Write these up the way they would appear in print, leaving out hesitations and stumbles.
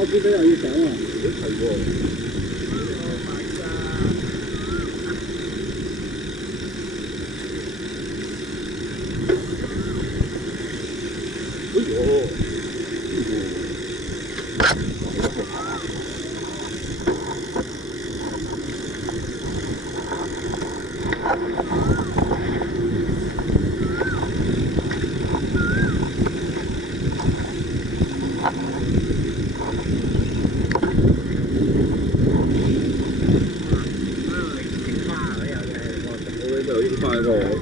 我見到又要上啊！係喎。哎呦！有啲快喎。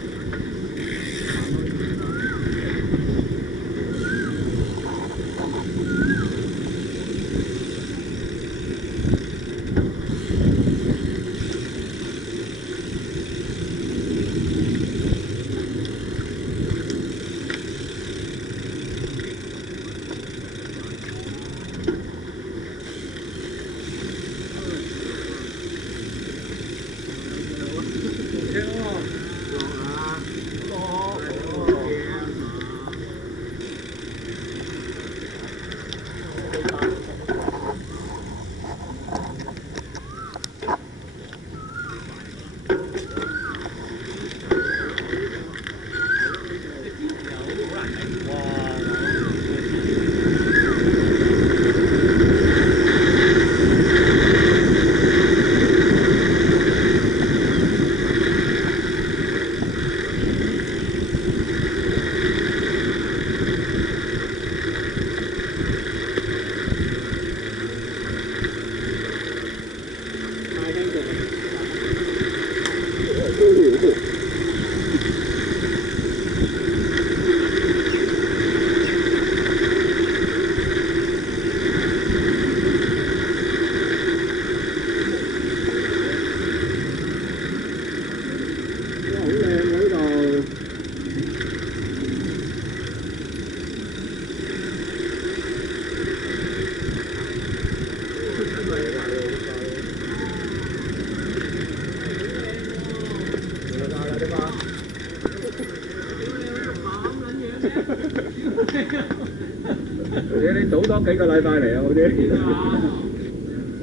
你早多幾個禮拜嚟啊，好啲。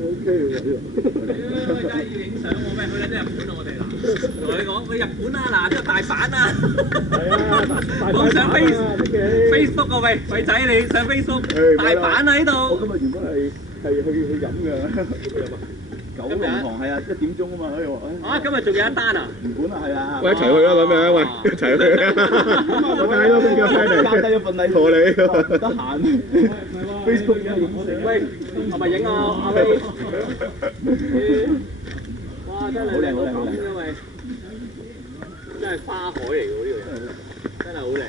OK 喎，而家要影相喎，咩？去緊啲日本啊，我哋嗱，同你講去日本啊，嗱，呢個大阪啊，係啊，我上 Facebook 啊，喂，偉仔你上 Facebook 大阪啊呢度。我今日原本係去飲㗎。九龍塘係啊，1點鐘啊嘛，喺度。啊，今日仲有一單啊？原本係啊。喂，一齊去啦咁樣，喂，一齊去啊！我睇到邊個 friend 嚟？加低咗份禮賀你。得閒。Facebook 有影相。喂，係咪影啊？阿威。哇！真係好靚好靚好靚因為真係花海嚟㗎喎，呢個人真係好靚。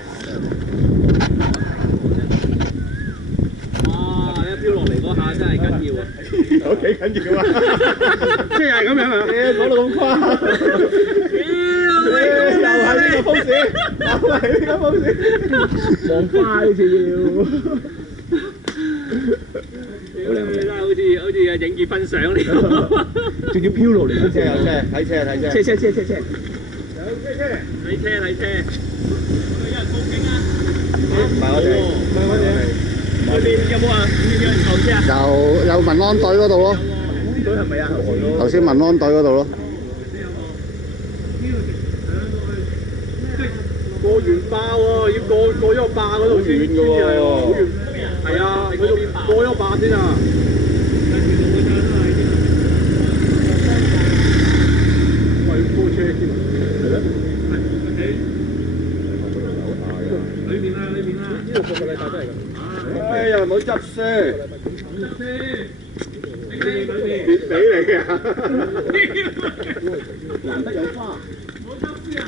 哇！你飄落嚟嗰下真係緊要啊！有幾緊要啊？即係咁樣啊？講到咁誇。又係呢個 pose，又係呢個 pose。望花好似要。好靚真係好似影結婚相呢個。仲要飄落嚟睇車有車，睇車睇車。車。睇車。有人報警啊！唔係我哋，唔係我哋。裏邊有冇啊？有人投車啊？有民安隊嗰度咯，隊係咪啊？頭先民安隊嗰度咯。過完壩喎，要過咗個壩嗰度先遠㗎喎。好遠。係啊，佢仲過咗壩先啊。喂，波車添。係咯。裏面啦。呢度個禮拜都係咁。哎呀，唔好執輸。俾嚟嘅。難得有花。冇執輸啊！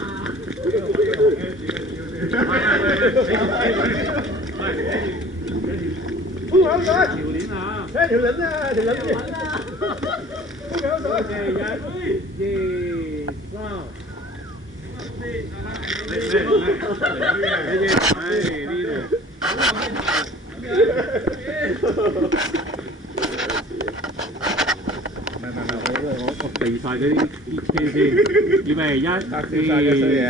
鋪口水。條鏈啊！條輪啊，條輪先。鋪口水。1、2、3。我避晒嗰啲車先，預備1、2、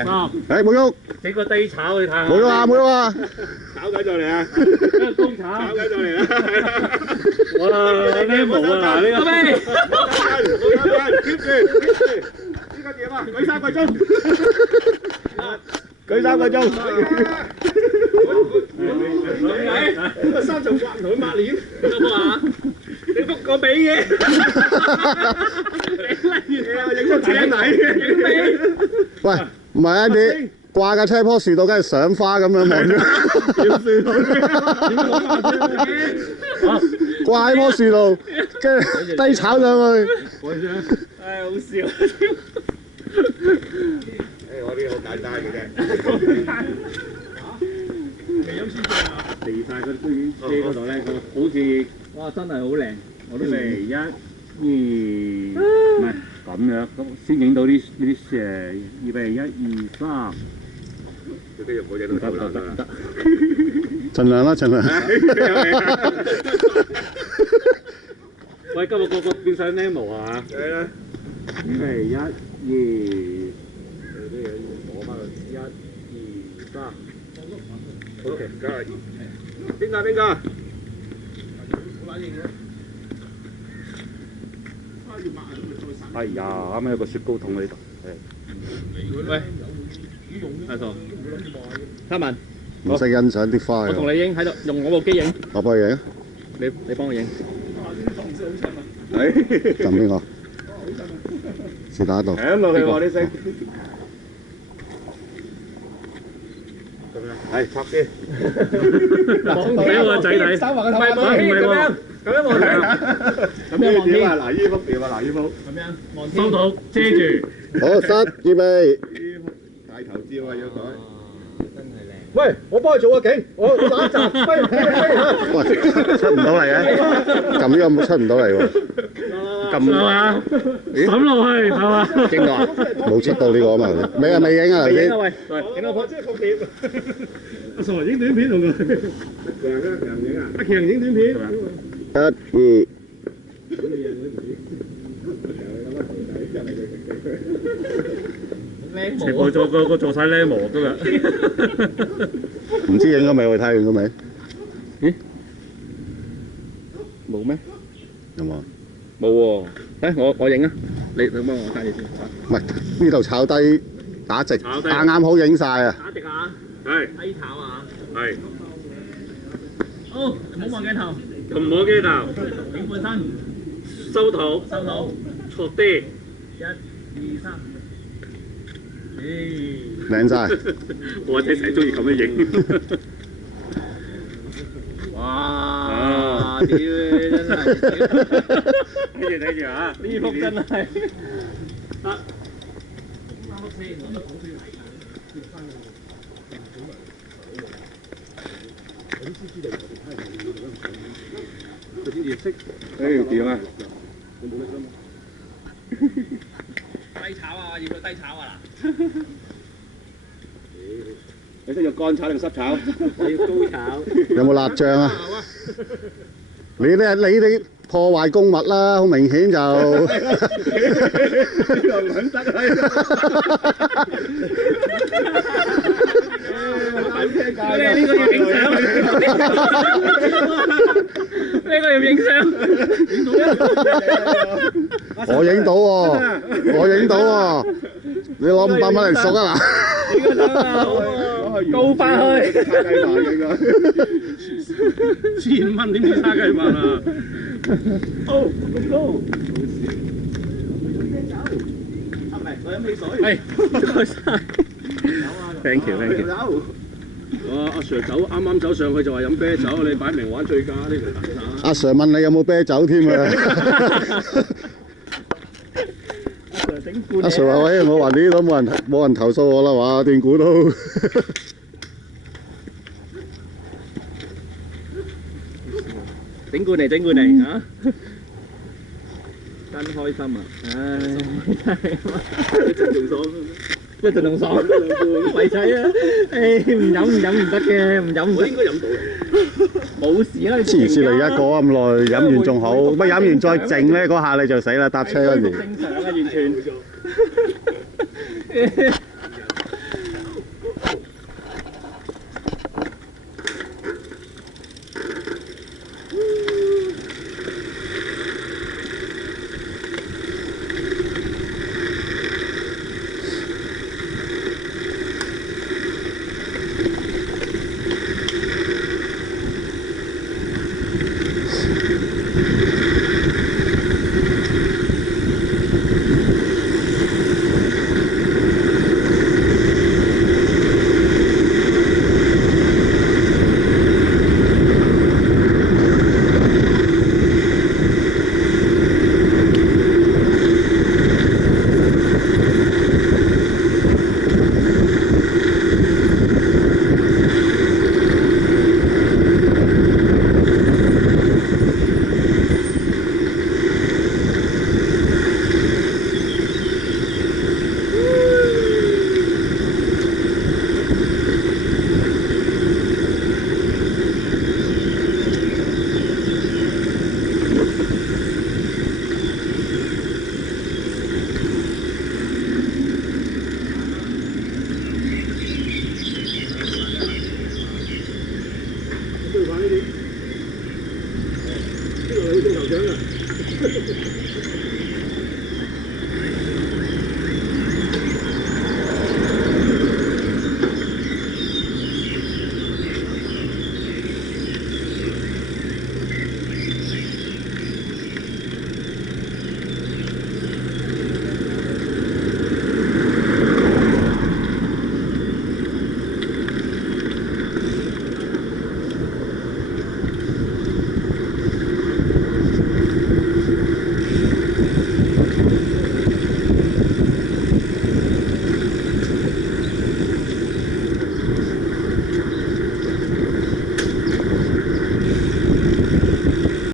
3。誒冇喐，整個低炒你睇下。冇喐啊冇喐啊！炒緊就嚟啊！高炒。炒緊就嚟啦！哇！level 啊，呢個呢個點啊？舉3個鐘。舉3個鐘。3就畫佢抹臉，有冇啊？你覆個髀嘅，影出井底，影尾。喂，唔係啊，你掛架車喺棵樹度，梗係賞花咁樣望住。掛喺棵樹度，跟住低炒上去。唉，好笑。我啲好簡單嘅啫。地晒嗰啲車嗰度咧，好似哇真係好靚，我都未1、2，唔係咁樣，咁先影到呢啲預備1、2、3。跟住嗰隻都得啦，得啦。盡量啦，盡量。喂，今日個個變晒 Nemo 啊！係啦。預備1、2。攞翻去1、2、3。好，梗係。邊個？邊個？哎呀，啱啱有個雪糕筒喺度。喂，阿叔，嘉文，唔識欣賞啲花我同嘅。你影喺度，用我部機影，我幫佢影。你幫我影。係。撳邊個？是打度。響落去喎啲聲。係拍先。俾我個仔睇。收埋個頭髮，唔係喎，咁樣望天，咁樣望天。點啊？嗱，依幅點啊？嗱，依幅。咁樣望天。收到，遮住。好，set，預備。大頭照啊，要改。喂，我幫佢做個景，我打一集，飛喂，出唔到嚟嘅，撳呢個出唔到嚟喎。係嘛？抌落去係嘛？邊個啊？冇出到呢個啊嘛，未啊未影啊頭先。喂，影個即係個碟。阿傻影短片同佢。阿強影短片。1、2。全部做晒 Nemo 今日。唔知影咗未？我睇完咗未？咦？冇咩？有冇？冇喎。誒，我影啊！你幫我睇住先。唔係呢度炒低打直，啱啱好影晒啊！打直下，係。低炒啊！係。好，唔好望鏡頭，唔好機頭。影半身，收圖。收到，錯啲。 1、2、3。靚晒。我仔成日中意咁樣影。哇！屌真係，睇住啊！呢幅真係。佢先至識。誒點啊？低炒啊！要佢低炒啊嗱！你識用乾炒定濕炒？我要高炒。有冇辣醬啊？你哋破壞公物啦，好明顯就。呢個唔肯得啊！呢個要影相，呢個要影相。我影到喎，我影到喎，你攞500蚊嚟贖啊嗱！呢個得啊，高翻去。叉雞飯應該1000蚊點知叉雞飯啊？高高。我飲汽水。係，唔該晒。Thank you，thank you。阿 Sir 走啱啱走上去就話飲啤酒，你擺明玩醉駕呢條大灑。阿 Sir 問你有冇啤酒添啊？阿 Sir 話：喂，我話呢度冇人投訴我啦，話斷估都。整蠱你，整蠱你嚇！真開心啊！唉，一陣仲爽。一陣仲爽，廢仔啊！誒，唔飲唔得嘅，唔飲唔得。我應該飲到嘅。冇事啦，你黐線你而家過咁耐，飲完仲好，乜飲完再靜咧，嗰下你就死啦！搭車嗰時。正常啊，完全。最快呢啲，呢個2個鐘頭獎啊！